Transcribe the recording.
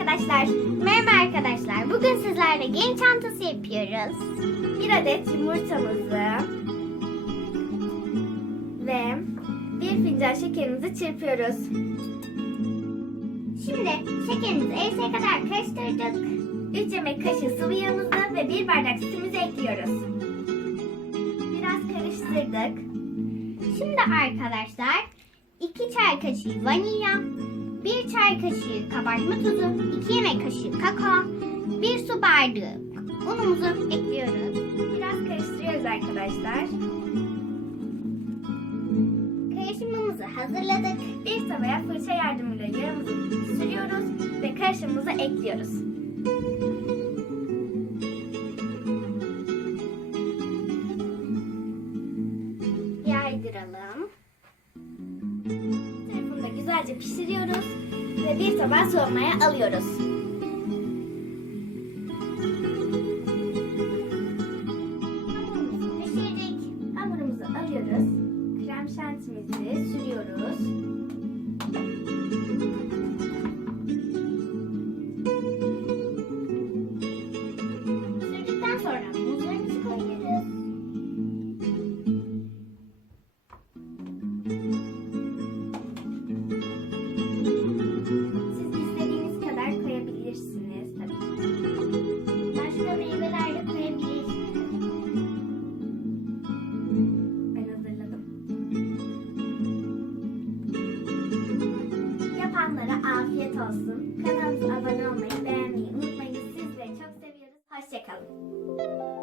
arkadaşlar. Merhaba arkadaşlar. Bugün sizlerle gelin çantası yapıyoruz. Bir adet yumurtamızı ve bir fincan şekerimizi çırpıyoruz. Şimdi şekerimizi eriseye kadar karıştırdık. 3 yemek kaşığı sıvı yağımızı ve bir bardak sütümüzü ekliyoruz. Biraz karıştırdık. Şimdi arkadaşlar 2 çay kaşığı vanilya, 1 çay kaşığı kabartma tuzu, 2 yemek kaşığı kakao, 1 su bardağı unumuzu ekliyoruz. Biraz karıştırıyoruz arkadaşlar. Karışımımızı hazırladık. Bir tavaya fırça yardımıyla yağımızı sürüyoruz ve karışımımızı ekliyoruz. Güzelce pişiriyoruz ve bir tabağa soğumaya alıyoruz. Hamurumuzu alıyoruz. Krem şantimizi afiyet olsun. Kanalımıza abone olmayı, beğenmeyi unutmayın. Sizleri çok seviyoruz. Hoşçakalın.